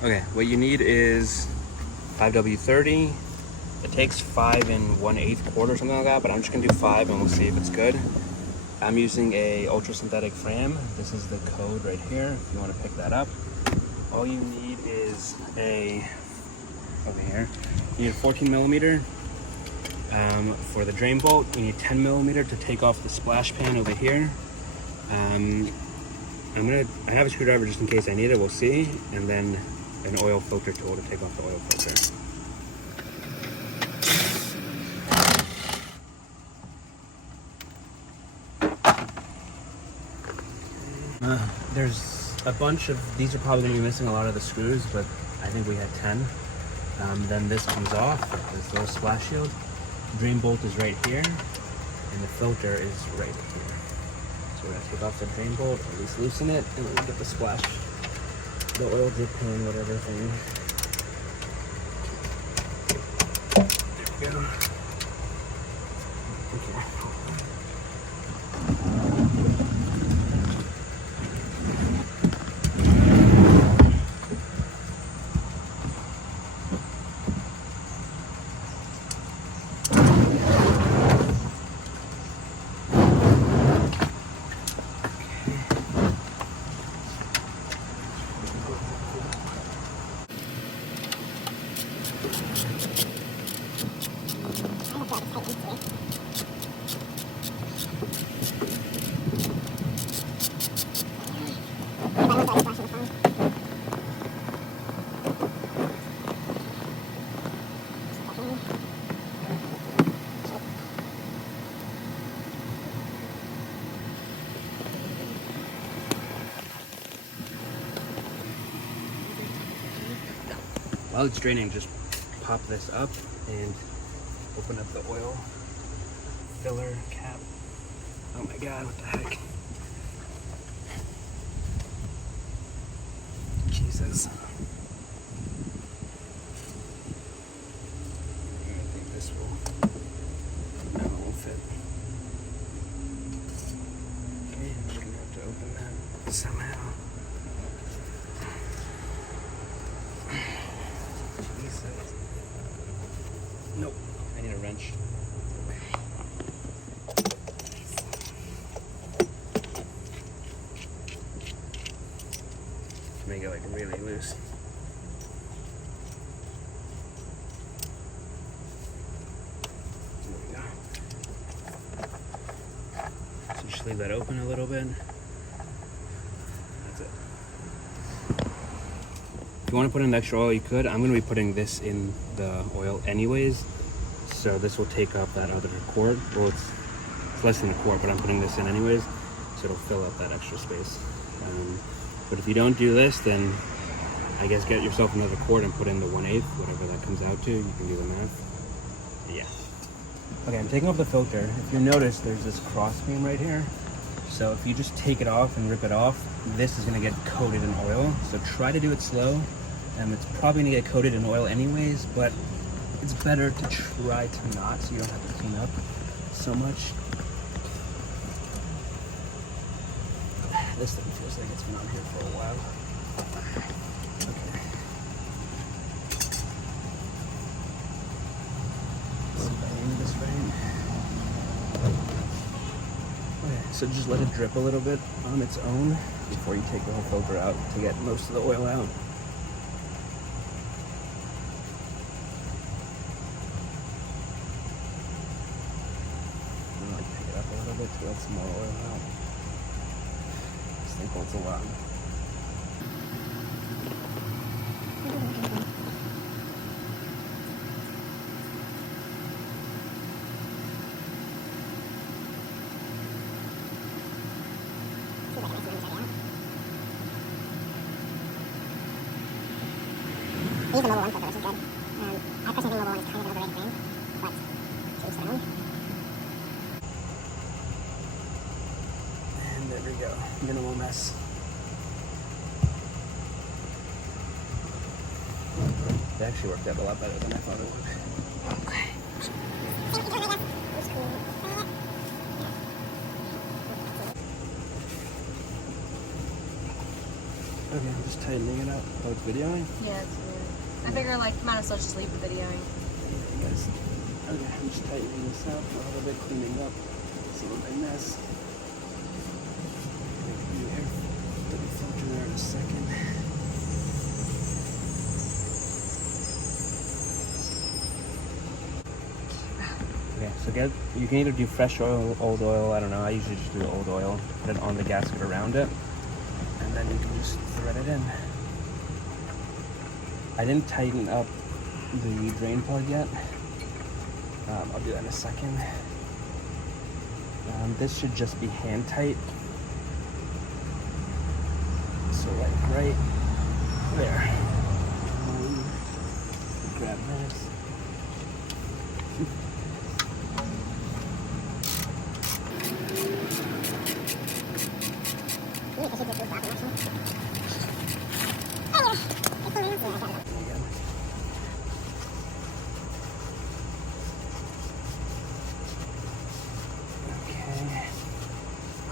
Okay, what you need is 5W30. It takes 5 1/8 quart or something like that, but I'm just gonna do 5 and we'll see if it's good. I'm using a ultra synthetic frame. This is the code right here if you want to pick that up. All you need is over here, you need a 14 millimeter. For the drain bolt, you need 10 millimeter to take off the splash pan over here. I have a screwdriver just in case I need it, we'll see. And then an oil filter tool to take off the oil filter. There's a bunch of, these are probably going to be missing a lot of the screws, but I think we had 10. Then this comes off, this little splash shield. Drain bolt is right here, and the filter is right here. So we're going to take off the drain bolt, at least loosen it, and then we'll get the splash, the oil drip pan, whatever thing. There we go. Okay. While it's draining, just pop this up and open up the oil filler cap. Oh my god, what the heck? Jesus. I think this will, no, it won't fit. Okay, I'm just gonna have to open that somehow. Nope, I need a wrench. Make it like really loose. There we go. So just leave that open a little bit. That's it. If you want to put in extra oil, you could. I'm going to be putting this in the oil anyways, so this will take up that other quart. Well, it's less than a quart, but I'm putting this in anyways, so it'll fill up that extra space. But if you don't do this, then I guess get yourself another quart and put in the 1/8, whatever that comes out to. You can do the math. Yeah. Okay, I'm taking off the filter. If you notice, there's this cross beam right here. So if you just take it off and rip it off, this is gonna get coated in oil. So try to do it slow. It's probably gonna get coated in oil anyways, but it's better to try to not, so you don't have to clean up so much. This thing feels like it's been on here for a while. Okay. Let's see if I aim this right. Okay, so just let it drip a little bit on its own before you take the whole filter out to get most of the oil out. Pick it up a little bit to let some more oil out. I think that's a lot. I use the mobile one filter, which is good. I personally think mobile one is kind of an overrated thing, but to each their own. And there we go. Minimal mess. It actually worked out a lot better than I thought it would. Okay. Okay, I'm just tightening it up. Oh, it's videoing? Yeah, it's weird. I figure like might as well just leave the videoing. Yes. Okay, I'm just tightening this up a little bit, cleaning up some of my mess. Here, put the filter there in a second. Okay, so you can either do fresh oil, old oil, I don't know, I usually just do old oil, put it on the gasket around it, and then you can just thread it in. I didn't tighten up the drain plug yet. I'll do that in a second. This should just be hand tight. So like right there. Grab this.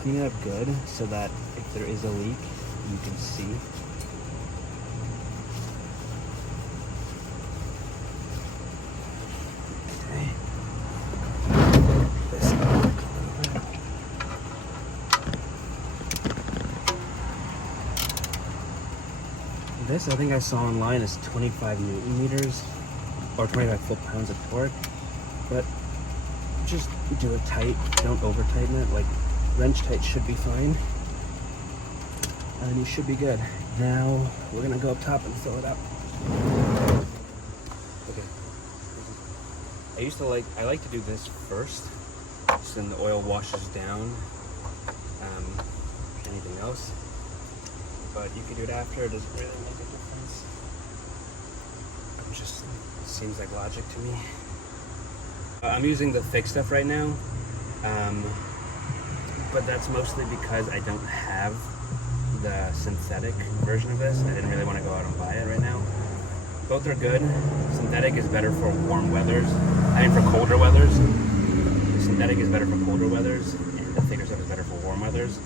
Clean it up good so that if there is a leak, you can see. Okay. This up a little bit. This I think I saw online is 25 Newton meters or 25 foot-pounds of torque, but just do it tight. Don't over tighten it. Like wrench tight should be fine, and you should be good. Now we're gonna go up top and fill it up. Okay. I like to do this first, so then the oil washes down anything else. But you can do it after. It doesn't really make a difference. It just seems like logic to me. I'm using the thick stuff right now. But that's mostly because I don't have the synthetic version of this. I didn't really want to go out and buy it right now. Both are good. Synthetic is better for warm weathers. I mean for colder weathers. The synthetic is better for colder weathers, and the thicker stuff is better for warm weathers.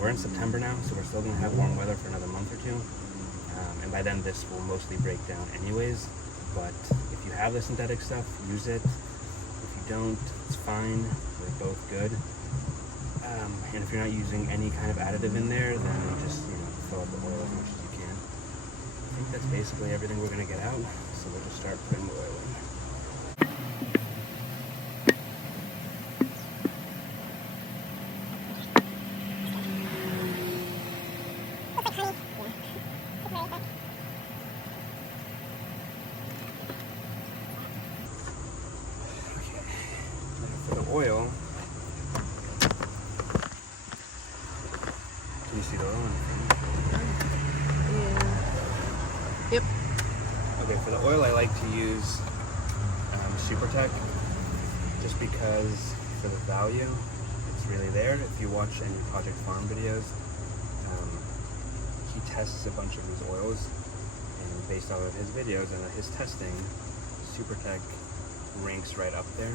We're in September now, so we're still going to have warm weather for another month or two. And by then this will mostly break down anyways. But if you have the synthetic stuff, use it. If you don't, it's fine. They're both good. And if you're not using any kind of additive in there, then just fill up the oil as much as you can. I think that's basically everything we're going to get out, so we'll just start putting the oil in. Okay, for the oil, can you see the oil in the front? Yeah. Yep. Okay, for the oil I like to use SuperTech, just because for the value, it's really there. If you watch any Project Farm videos, he tests a bunch of these oils, and based off of his videos and his testing, SuperTech ranks right up there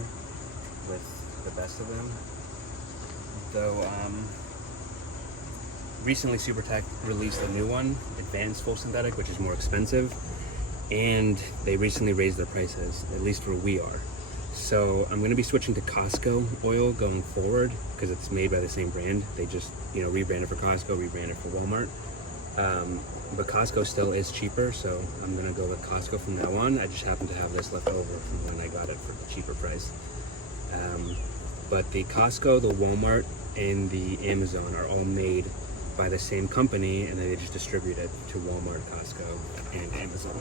with the best of them. Though recently SuperTech released a new one, Advanced Full Synthetic, which is more expensive, and they recently raised their prices, at least where we are. So I'm going to be switching to Costco oil going forward, because it's made by the same brand. They just rebranded for Costco, rebranded for Walmart. But Costco still is cheaper, so I'm going to go with Costco from now on. I just happen to have this left over from when I got it for the cheaper price. But the Costco, the Walmart, and the Amazon are all made by the same company, and then they just distribute it to Walmart, Costco, and Amazon.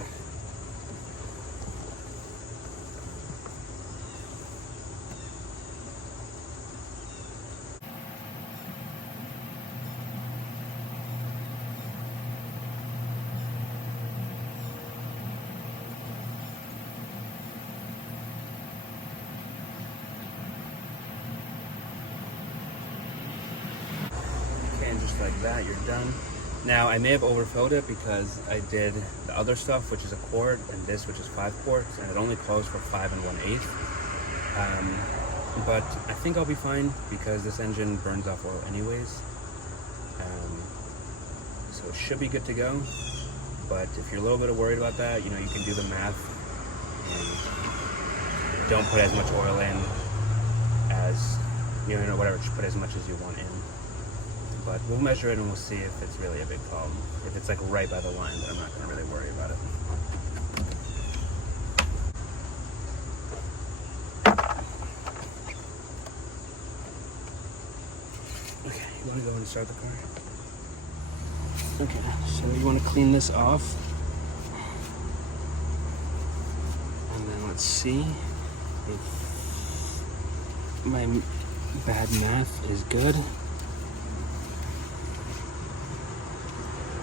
And just like that, you're done. Now, I may have overfilled it because I did the other stuff, which is a quart, and this, which is 5 quarts, and it only calls for 5 1/8. But I think I'll be fine because this engine burns off oil anyways. So So it should be good to go. But if you're a little bit worried about that, you know, you can do the math and don't put as much oil in as, you know, whatever, just put as much as you want in. But we'll measure it and we'll see if it's really a big problem. If it's like right by the line, then I'm not gonna really worry about it. Okay, you wanna go and start the car? Okay, so you wanna clean this off. And then let's see if my bad math is good.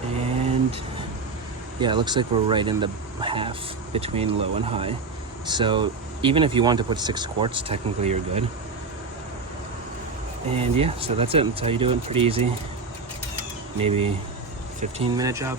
And yeah, it looks like we're right in the half between low and high. So even if you want to put 6 quarts, technically you're good. And yeah, so that's it. That's how you do it. Pretty easy. Maybe 15-minute job.